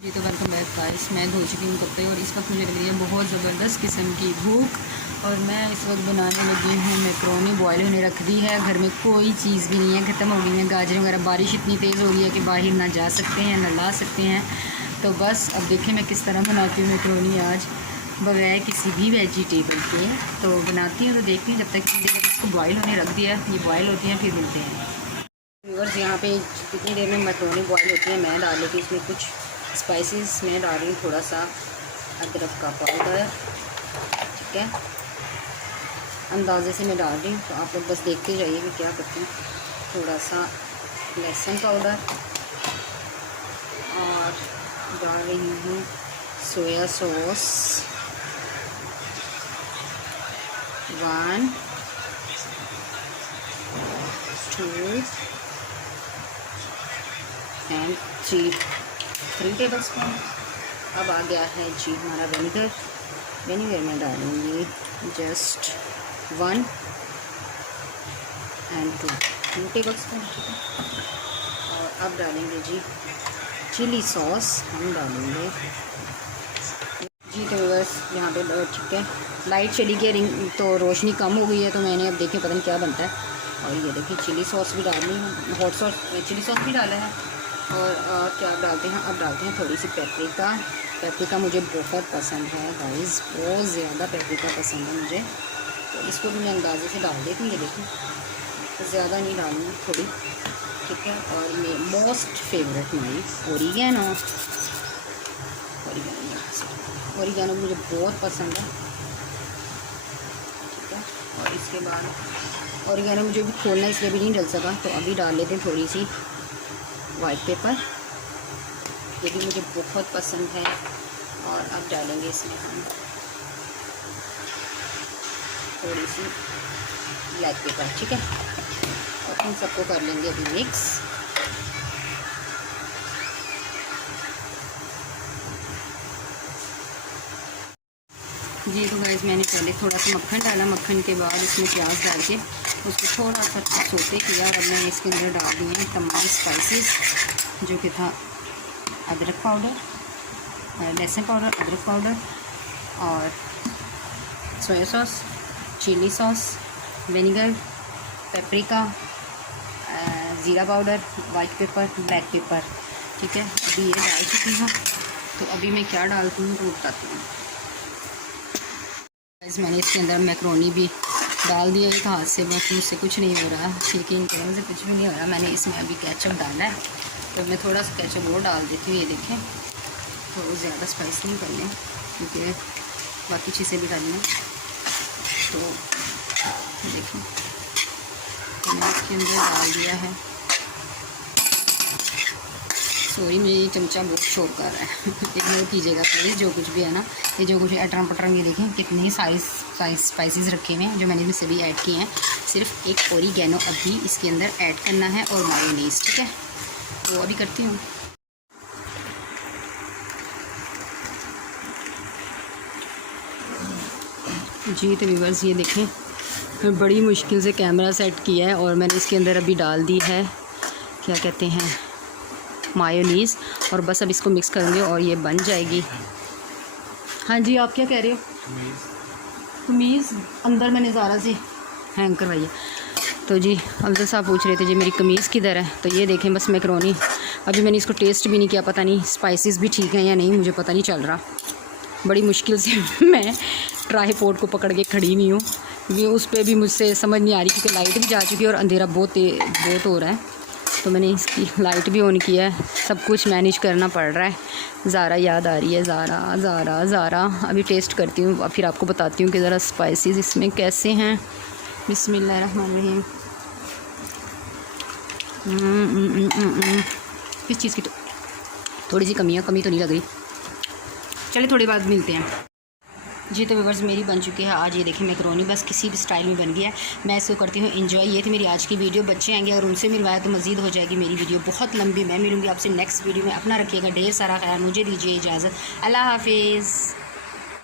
जी तो welcome back guys. मैं धो चुकी हूँ कपड़े और इस वक्त मुझे लग रही है बहुत ज़बरदस्त किस्म की भूख और मैं इस वक्त बनाने लगी हूँ मैक्रोनी। बॉयल होने रख दी है। घर में कोई चीज़ भी नहीं है, ख़त्म हो गई है गाजर वगैरह। बारिश इतनी तेज़ हो रही है कि बाहर ना जा सकते हैं ना ला सकते हैं। तो बस अब देखें मैं किस तरह बनाती हूँ मैक्रोनी आज बगैर किसी भी वेजिटेबल के। तो बनाती हूँ तो देखती हूँ। जब तक इसको बॉयल होने रख दिया, ये बॉयल होती हैं फिर मिलते हैं। व्यूअर्स यहाँ पे कितनी देर में मैक्रोनी बॉयल होती है मैं डाल लेती हूँ इसमें कुछ स्पाइसेस। मैं डाल रही हूँ थोड़ा सा अदरक का पाउडर, ठीक है, अंदाजे से मैं डाल रही हूँ। तो आप लोग बस देखते जाइए कि क्या करती हूँ। थोड़ा सा लहसुन पाउडर और डाल रही हूँ soya sauce 1 2 and 3 table spoon. अब आ गया है जी हमारा विनेगर। विनेगर में डालूँगी जस्ट 1 एंड 2 टेबल स्पून, ठीक है। और अब डालेंगे जी चिली सॉस, हम डालेंगे जी। तो बस यहाँ पे ठीक है, लाइट चली गई रिंग तो रोशनी कम हो गई है। तो मैंने अब देखें पता नहीं क्या बनता है। और ये देखिए चिली सॉस भी डालनी है, हॉट सॉस चिली सॉस भी डाला है। और क्या डालते हैं, अब डालते हैं थोड़ी सी पेपरिका। पेपरिका मुझे बहुत पसंद है गाइस, बहुत ज़्यादा पेपरिका पसंद है मुझे। तो इसको भी मैं अंदाजे से डाल देती हूँ। ये देखिए तो ज़्यादा नहीं डालूँगी, थोड़ी, ठीक है। और ये मोस्ट फेवरेट माई ओरिगैनो। ओरिगैनो मुझे बहुत पसंद है, ठीक है। और इसके बाद ओरिगैनो मुझे भी खोलना इसलिए भी नहीं डल सका, तो अभी डाल लेते हैं थोड़ी सी वाइट पेपर। ये भी मुझे बहुत पसंद है। और अब डालेंगे इसमें हम थोड़ी सी ब्लैक पेपर, ठीक है। और इन सबको कर लेंगे अभी मिक्स। जी तो गाइस मैंने पहले थोड़ा सा मक्खन डाला, मक्खन के बाद इसमें प्याज डाल के उसको थोड़ा सा सोते किया। और अब मैं इसके अंदर डाल दिए हैं तमाम स्पाइसेस, जो कि था अदरक पाउडर, लहसुन पाउडर, अदरक पाउडर और soya sauce, chilli sauce, vinegar, paprika, ज़ीरा powder, white pepper, black pepper, ठीक है। अभी ये डाल चुकी हूँ। तो अभी मैं क्या डालती हूँ तो बताती हूँ। मैंने इसके अंदर मैक्रोनी भी डाल दिया है। हाथ से बस मुझसे कुछ नहीं हो रहा, यकीन करें से कुछ भी नहीं हो रहा। मैंने इसमें अभी केचप डाला है, तो मैं थोड़ा सा केचप और डाल देती हूँ। ये देखें तो ज़्यादा स्पाइस नहीं करने, क्योंकि बाकी चीज़ें भी डालनी है। तो देखें तो मैंने इसके अंदर डाल दिया है। सॉरी मेरी चमचा बहुत शोर कर रहा है इग्नोर कीजिएगा प्लीज़। जो कुछ भी है ना, ये जो कुछ अटरम पटरम, ये देखें कितने स्पाइसेस रखे हुए हैं जो मैंने इसमें भी ऐड किए हैं। सिर्फ एक ओरिगैनो अभी इसके अंदर ऐड करना है और मायोनीज़, ठीक है। तो अभी करती हूँ। जी तो व्यूअर्स ये देखें मैं बड़ी मुश्किल से कैमरा सेट किया है और मैंने इसके अंदर अभी डाल दी है, क्या कहते हैं, मायोनीज़। और बस अब इसको मिक्स करेंगे और ये बन जाएगी। हाँ जी आप क्या कह रहे हो? कमीज़ अंदर मैंने ज़ारा से हैंग करवाई है। तो जी अफजल साहब पूछ रहे थे जी मेरी कमीज़ किधर है। तो ये देखें बस मैक्रोनी। अभी मैंने इसको टेस्ट भी नहीं किया, पता नहीं स्पाइसेस भी ठीक हैं या नहीं, मुझे पता नहीं चल रहा। बड़ी मुश्किल से मैं ट्राईपॉड को पकड़ के खड़ी हुई हूँ, क्योंकि उस पर भी मुझसे समझ नहीं आ रही, क्योंकि लाइट भी जा चुकी है और अंधेरा बहुत हो रहा है। तो मैंने इसकी लाइट भी ऑन किया है, सब कुछ मैनेज करना पड़ रहा है। ज़ारा याद आ रही है, ज़ारा ज़ारा ज़ारा। अभी टेस्ट करती हूँ, फिर आपको बताती हूँ कि ज़रा स्पाइसेस इसमें कैसे हैं। बिस्मिल्लाहिर्रहमानिर्रहीम। किस चीज़ की थोड़ी सी कमी तो नहीं लग रही। चलिए थोड़ी बाद मिलते हैं। जी तो व्यूअर्स मेरी बन चुकी है आज। ये देखिए मैक्रोनी बस किसी भी स्टाइल में बन गया है। मैं इसको करती हूँ एंजॉय। ये थी मेरी आज की वीडियो। बच्चे आएंगे और उनसे मिलवाया तो मज़ीद हो जाएगी मेरी वीडियो बहुत लंबी। मैं मिलूँगी आपसे नेक्स्ट वीडियो में। अपना रखिएगा ढेर सारा ख्याल। मुझे दीजिए इजाज़त। अल्लाह हाफिज़।